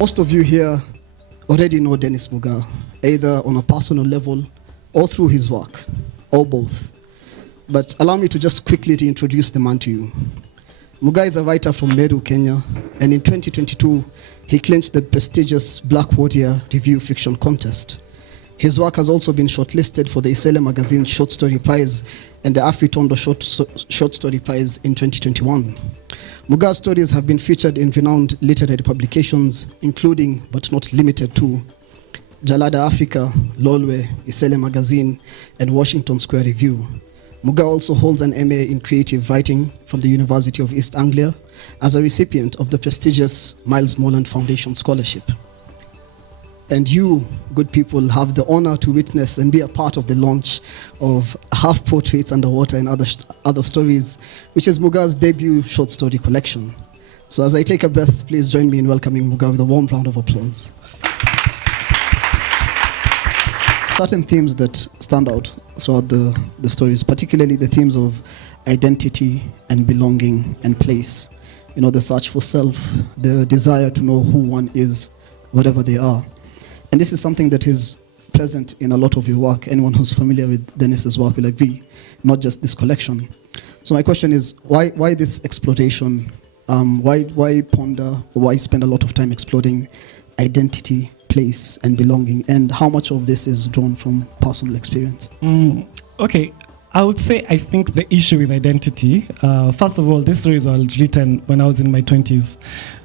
Most of you here already know Dennis Muga, either on a personal level or through his work, or both. But allow me to just quickly reintroduce the man to you. Muga is a writer from Meru, Kenya, and in 2022, he clinched the prestigious Black Warrior Review Fiction Contest. His work has also been shortlisted for the Isele Magazine Short Story Prize and the Afritondo Short Story Prize in 2021. Muga's stories have been featured in renowned literary publications, including, but not limited to, Jalada Africa, Lolwe, Isele Magazine, and Washington Square Review. Muga also holds an MA in creative writing from the University of East Anglia as a recipient of the prestigious Miles Morland Foundation Scholarship. And you, good people, have the honor to witness and be a part of the launch of Half Portraits Underwater and Other Stories, which is Muga's debut short story collection. So as I take a breath, please join me in welcoming Muga with a warm round of applause. Certain themes that stand out throughout the stories, particularly the themes of identity and belonging and place. You know, the search for self, the desire to know who one is, wherever they are. And this is something that is present in a lot of your work. Anyone who's familiar with Dennis's work will agree, not just this collection. So my question is, why this exploration? Why ponder, or why spend a lot of time exploring identity, place, and belonging? And how much of this is drawn from personal experience? Okay. I would say I think the issue with identity, first of all, these stories were written when I was in my 20s.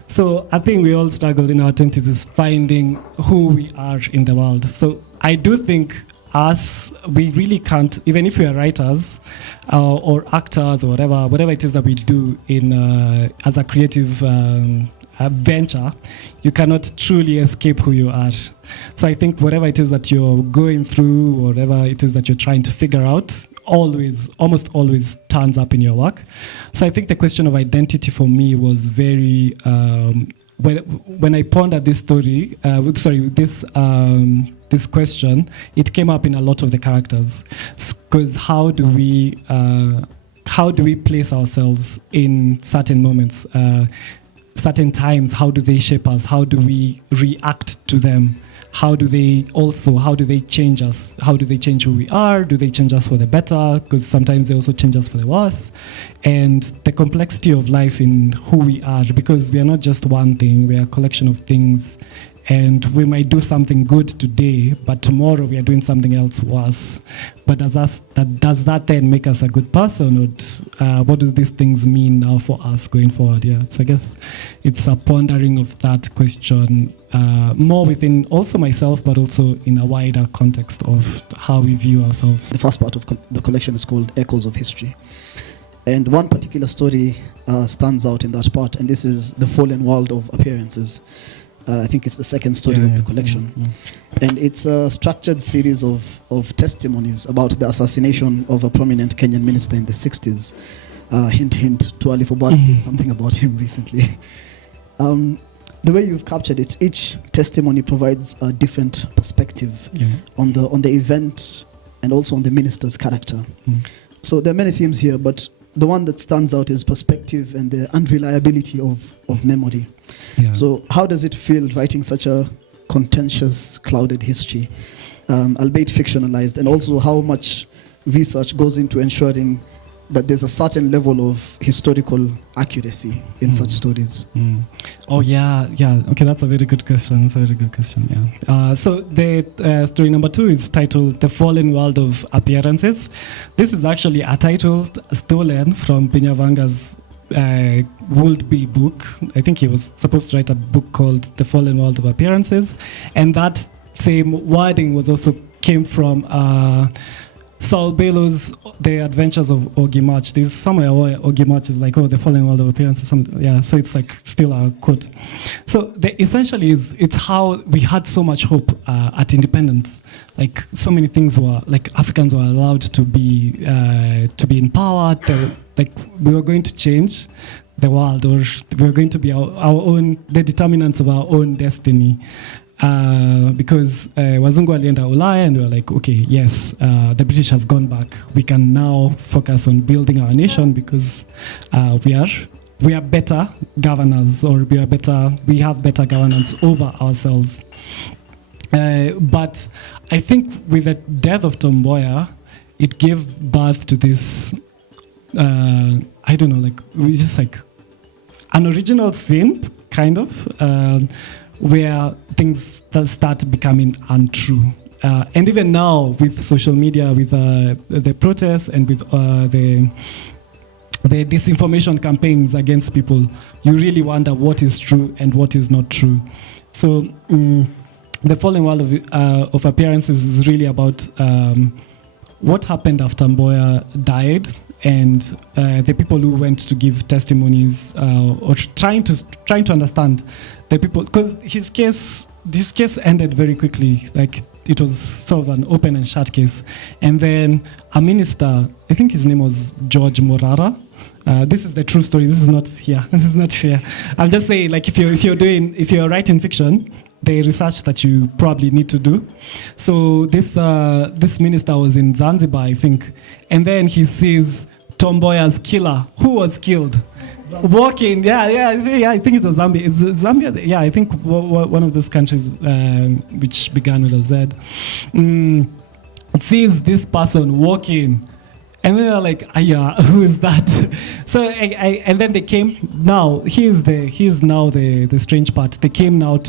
So I think we all struggle in our 20s is finding who we are in the world. So I do think we really can't, even if we are writers or actors or whatever it is that we do in as a creative venture, you cannot truly escape who you are. So I think whatever it is that you're going through, whatever it is that you're trying to figure out, almost always turns up in your work. So I think the question of identity for me was very when I pondered this story, this question, it came up in a lot of the characters. Because how do we place ourselves in certain moments, certain times? How do they shape us? How do we react to them? How do they change us? How do they change who we are? Do they change us for the better? Because sometimes they also change us for the worse. And the complexity of life in who we are, because we are not just one thing, we are a collection of things. And we might do something good today, but tomorrow we are doing something else worse. But does that then make us a good person? Or what do these things mean now for us going forward? Yeah. So I guess it's a pondering of that question, more within also myself, but also in a wider context of how we view ourselves. The first part of the collection is called Echoes of History. And one particular story stands out in that part, and this is The Fallen World of Appearances. I think it's the second story of the collection. And it's a structured series of testimonies about the assassination of a prominent Kenyan minister in the 60s. Hint, hint, Tuali Fobats did something about him recently. The way you've captured it, each testimony provides a different perspective on the event and also on the minister's character. So there are many themes here, but the one that stands out is perspective and the unreliability of memory. Yeah. So how does it feel writing such a contentious, clouded history, albeit fictionalized, and also how much research goes into ensuring that there's a certain level of historical accuracy in such stories? Oh, yeah. Okay, that's a very good question. Yeah. So the story number 2 is titled The Fallen World of Appearances. This is actually a title stolen from Binyavanga's would-be book. I think he was supposed to write a book called The Fallen World of Appearances. And that same wording came from Saul Below's The Adventures of Ogie March. There's somewhere where Ogie March is like, the fallen world of appearances. So it's like still a quote. So essentially it's how we had so much hope at independence. Like so many things were, like Africans were allowed to be empowered. Like we were going to change the world, or we were going to be our own, the determinants of our own destiny. Because wazungu walienda Ulaya and we were like, okay, yes, the British have gone back. We can now focus on building our nation because we are we are better governors, or we have better governance over ourselves. But I think with the death of Tom Mboya, it gave birth to this, I don't know, like, we just like an original sin, kind of, where things start becoming untrue. And even now, with social media, with the protests and with the disinformation campaigns against people, you really wonder what is true and what is not true. So the fallen world of appearances is really about what happened after Mboya died, and the people who went to give testimonies, or trying to understand the people, because this case ended very quickly. Like, it was sort of an open and shut case. And then a minister, I think his name was George Morara. This is the true story. This is not here. This is not here. I'm just saying, like, if you're writing fiction, the research that you probably need to do. So this minister was in Zanzibar, I think, and then he sees Tom Mboya's killer, who was killed, walking. Yeah. I think it was Zambia. It's Zambia. Yeah, I think one of those countries which began with a Z. Sees this person walking. And then they're like, "Aya, who is that?" So and then they came. Now here's now the strange part. They came back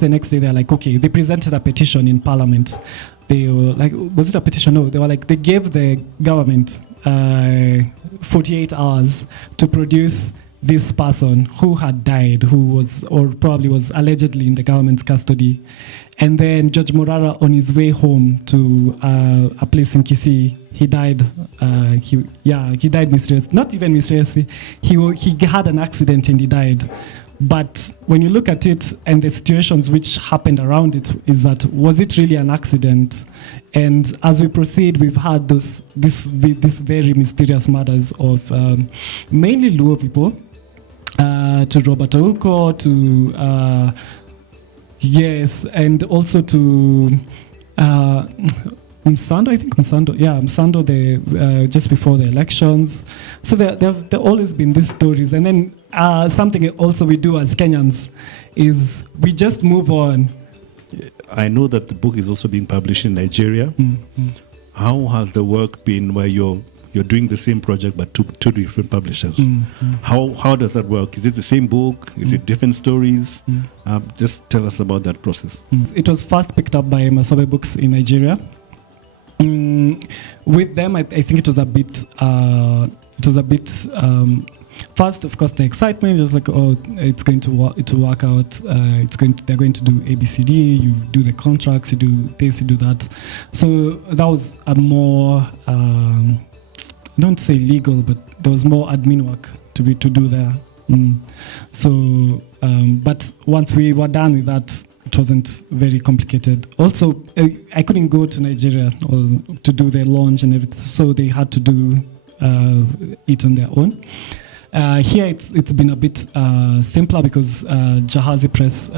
the next day. They're like, okay. They presented a petition in Parliament. They were like, was it a petition? No, they were like, they gave the government 48 hours to produce this person who had died, who was, or probably was, allegedly in the government's custody. And then George Morara, on his way home to a place in Kisii, he died. He died mysteriously. Not even mysteriously. He had an accident and he died. But when you look at it and the situations which happened around it, is that, was it really an accident? And as we proceed, we've had this very mysterious murders of mainly Luo people, to Robert Ouko, to yes, and also to Msando, I think Msando, yeah, Msando, just before the elections. So there always been these stories. And then something also we do as Kenyans is we just move on. I know that the book is also being published in Nigeria. Mm-hmm. How has the work been where you're doing the same project but two different publishers? Mm-hmm. How does that work? Is it the same book? Is it different stories? Just tell us about that process. It was first picked up by Masobe Books in Nigeria. With them, I think it was a bit. First, of course, the excitement, just like, oh, it's going to work out. They're going to do ABCD. You do the contracts. You do this. You do that. So that was a more, I don't say legal, but there was more admin work to do there. So, but once we were done with that, it wasn't very complicated. Also, I couldn't go to Nigeria to do the launch and everything, so they had to do it on their own. Here it's been a bit simpler because Jahazi Press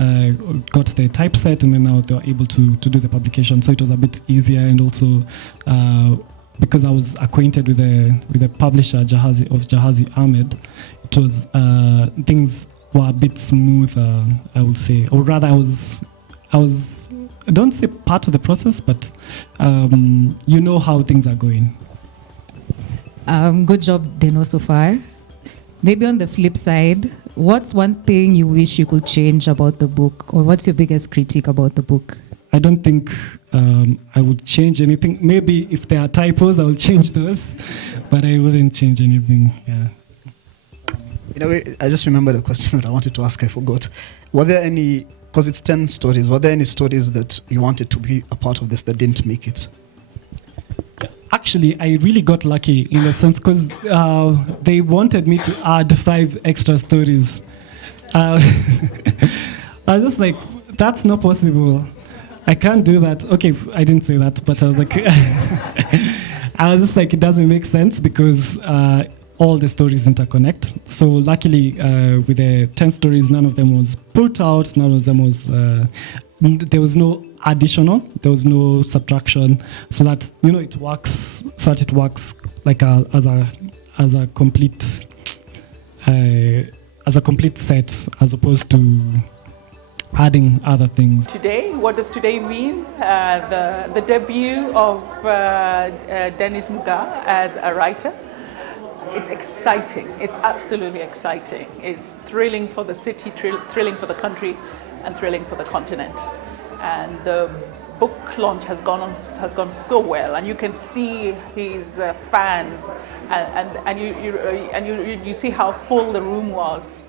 got the typeset, and then now they're able to do the publication. So it was a bit easier, and also because I was acquainted with the publisher Jahazi Ahmed, it was things were a bit smoother, I would say, or rather I was I don't say part of the process, but you know how things are going. Good job, Deno, so far. Maybe on the flip side, what's one thing you wish you could change about the book, or what's your biggest critique about the book? I don't think I would change anything. Maybe if there are typos, I will change those, but I wouldn't change anything. Yeah. In a way, I just remembered a question that I wanted to ask. I forgot. Were there any, because it's 10 stories, were there any stories that you wanted to be a part of this that didn't make it? Actually, I really got lucky in a sense because they wanted me to add 5 extra stories. I was just like, that's not possible. I can't do that. Okay, I didn't say that, but I was like, I was just like, it doesn't make sense because all the stories interconnect. So luckily, with the 10 stories, none of them was put out. None of them was, there was no additional, there was no subtraction, so that, you know, it works, so that it works like as a complete as a complete set, as opposed to adding other things. Today, what does today mean? The debut of Dennis Muga as a writer. It's exciting. It's absolutely exciting. It's thrilling for the city, thrilling for the country, and thrilling for the continent. And the book launch has gone so well, and you can see his fans, and you see how full the room was.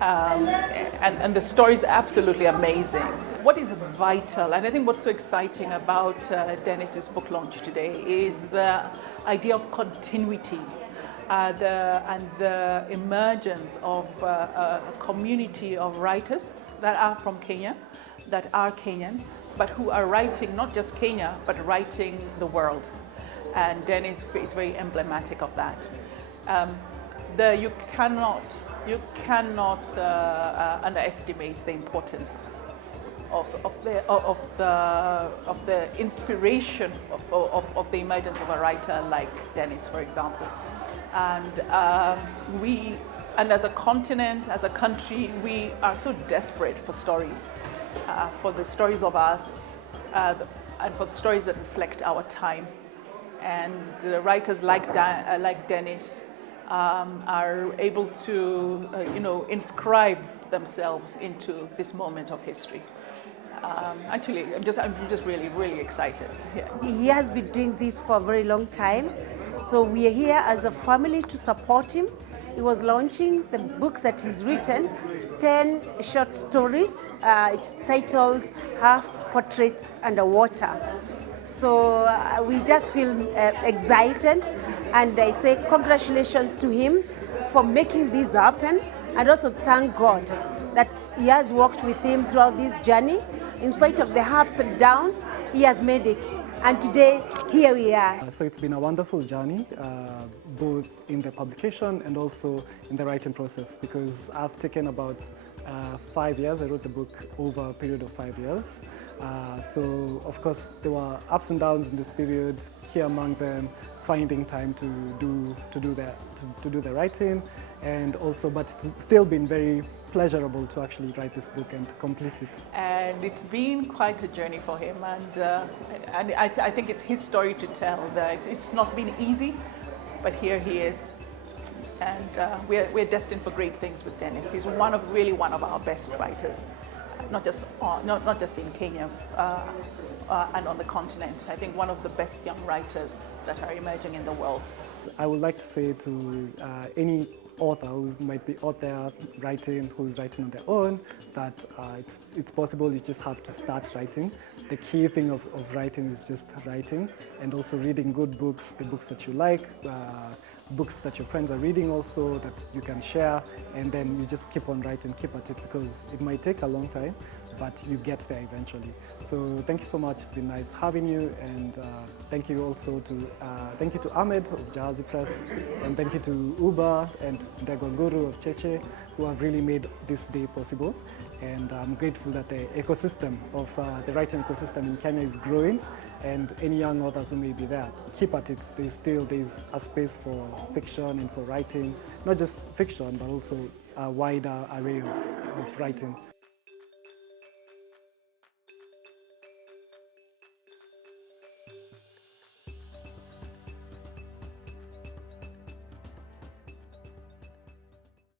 And the story is absolutely amazing. What is vital, and I think what's so exciting about Dennis's book launch today is the idea of continuity and the emergence of a community of writers that are from Kenya, that are Kenyan, but who are writing not just Kenya, but writing the world. And Dennis is very emblematic of that. You cannot underestimate the importance of the inspiration of the emergence of a writer like Dennis, for example. And as a continent, as a country, we are so desperate for stories, for the stories of us, and for the stories that reflect our time. And writers like Dennis are able to, inscribe themselves into this moment of history. Actually, I'm just really, really excited. Yeah. He has been doing this for a very long time, so we are here as a family to support him. He was launching the book that he's written, 10 short stories. It's titled Half Portraits Underwater. So we just feel excited, and I say congratulations to him for making this happen, and also thank God that he has walked with him throughout this journey. In spite of the ups and downs, he has made it, and today here we are. So it's been a wonderful journey, both in the publication and also in the writing process, because I've taken about 5 years. I wrote the book over a period of 5 years. So of course there were ups and downs in this period. Here among them, finding time to do the writing, and also, but it's still been very pleasurable to actually write this book and complete it. And it's been quite a journey for him, and I think it's his story to tell. That it's not been easy, but here he is, and we're destined for great things with Dennis. He's really one of our best writers. Not just in Kenya and on the continent. I think one of the best young writers that are emerging in the world. I would like to say to any author who might be out there writing, who is writing on their own, that it's possible. You just have to start writing. The key thing of writing is just writing, and also reading good books, the books that you like, books that your friends are reading also that you can share, and then you just keep on writing, keep at it, because it might take a long time, but you get there eventually. So thank you so much. It's been nice having you, and thank you also to Ahmed of Jahazi Press, and thank you to Uba and Ndegoguru of Cheche, who have really made this day possible. And I'm grateful that the ecosystem of the writing ecosystem in Kenya is growing, and any young authors who may be there, keep at it. There's a space for fiction and for writing, not just fiction, but also a wider array of writing.